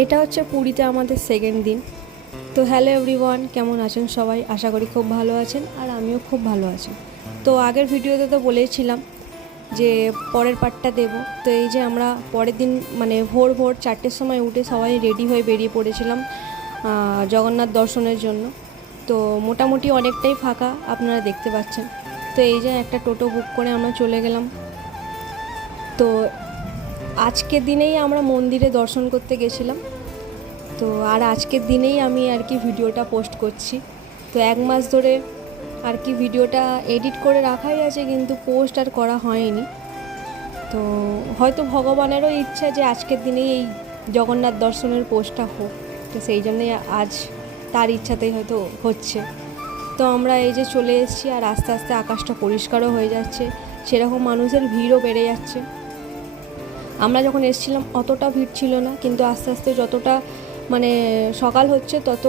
এটা হচ্ছে পুরীতে আমাদের সেকেন্ড দিন। তো হ্যালো এভরিওয়ান, কেমন আছেন সবাই? আশা করি খুব ভালো আছেন, আর আমিও খুব ভালো আছি। তো আগের ভিডিওতে তো বলেছিলাম যে পরের পার্টটা দেব। তো এই যে আমরা পরের দিন মানে ভোর 4টের সময় উঠে সবাই রেডি হয়ে বেরিয়ে পড়েছিলাম জগন্নাথ দর্শনের জন্য। তো মোটামুটি অনেকটাই ফাঁকা আপনারা দেখতে পাচ্ছেন। তো এই যে একটা টোটো বুক করে আমরা চলে গেলাম। তো আজকের দিনেই আমরা মন্দিরে দর্শন করতে গেছিলাম। তো আর আজকের দিনেই আমি আর কি ভিডিওটা পোস্ট করছি। তো 1 মাস ধরে আর কি ভিডিওটা এডিট করে রাখাই আছে, কিন্তু পোস্ট আর করা হয়নি। তো হয়তো ভগবানেরও ইচ্ছা যে আজকের দিনেই এই জগন্নাথ দর্শনের পোস্টটা হোক, তো সেই জন্যই আজ তার ইচ্ছাতেই হয়তো হচ্ছে। তো আমরা এই যে চলে এসেছি, আর আস্তে আস্তে আকাশটা পরিষ্কারও হয়ে যাচ্ছে, সেরকম মানুষের ভিড়ও বেড়ে যাচ্ছে। আমরা যখন এসেছিলাম অতটা ভিড় ছিল না, কিন্তু আস্তে আস্তে যতটা মানে সকাল হচ্ছে তত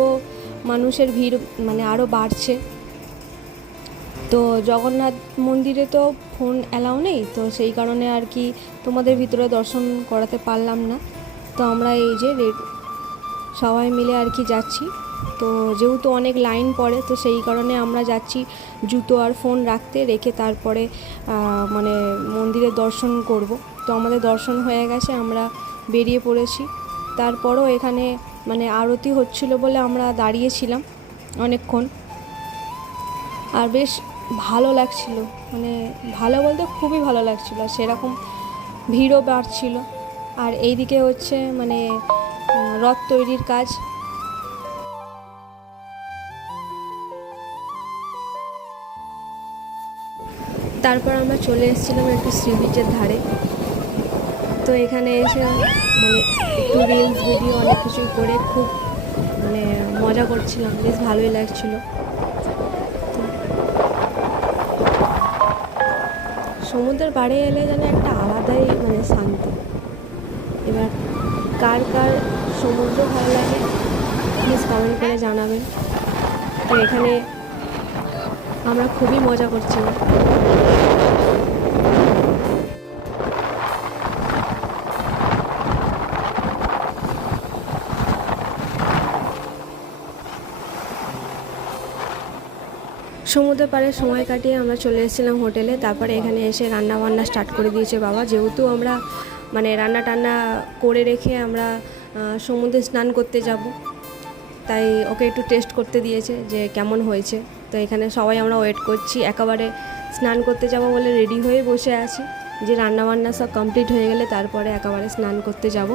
মানুষের ভিড় মানে আরও বাড়ছে। তো জগন্নাথ মন্দিরে তো ফোন অ্যালাউ নেই, তো সেই কারণে আর কি তোমাদের ভিতরে দর্শন করাতে পারলাম না। তো আমরা এই যে সবাই মিলে আর কি যাচ্ছি। তো যেহেতু অনেক লাইন পড়ে, তো সেই কারণে আমরা যাচ্ছি জুতো আর ফোন রেখে তারপরে মানে মন্দিরে দর্শন করব। তো আমাদের দর্শন হয়ে গেছে, আমরা বেরিয়ে পড়েছি। তারপরও এখানে মানে আরতি হচ্ছিল বলে আমরা দাঁড়িয়েছিলাম অনেকক্ষণ, আর বেশ ভালো লাগছিল। মানে ভালো বলতে খুবই ভালো লাগছিল, আর সেরকম ভিড়ও বাড়ছিল। আর এইদিকে হচ্ছে মানে রথ তৈরির কাজ। তারপর আমরা চলে এসেছিলাম একটু সি বিচের ধারে। তো এখানে এসে মানে একটু রিলস ভিডিও অনেক কিছুই করে খুব মানে মজা করছিলাম, বেশ ভালোই লাগছিল। সমুদ্রের পাড়ে এলে যেন একটা আলাদাই মানে শান্তি। এবার কার কার সমুদ্র ভালো লাগে প্লিজ কমেন্ট করে জানাবেন। তো এখানে আমরা খুবই মজা করছিলাম। সমুদ্রের পাড়ে সময় কাটিয়ে আমরা চলে এসেছিলাম হোটেলে। তারপরে এখানে এসে রান্না বান্না স্টার্ট করে দিয়েছে বাবা, যেহেতু আমরা মানে রান্না টান্না করে রেখে আমরা সমুদ্রে স্নান করতে যাব, তাই ওকে একটু টেস্ট করতে দিয়েছে যে কেমন হয়েছে। তো এখানে সবাই আমরা ওয়েট করছি, একেবারে স্নান করতে যাব বলে রেডি হয়ে বসে আছি যে রান্নাবান্না সব কমপ্লিট হয়ে গেলে তারপরে একেবারে স্নান করতে যাব।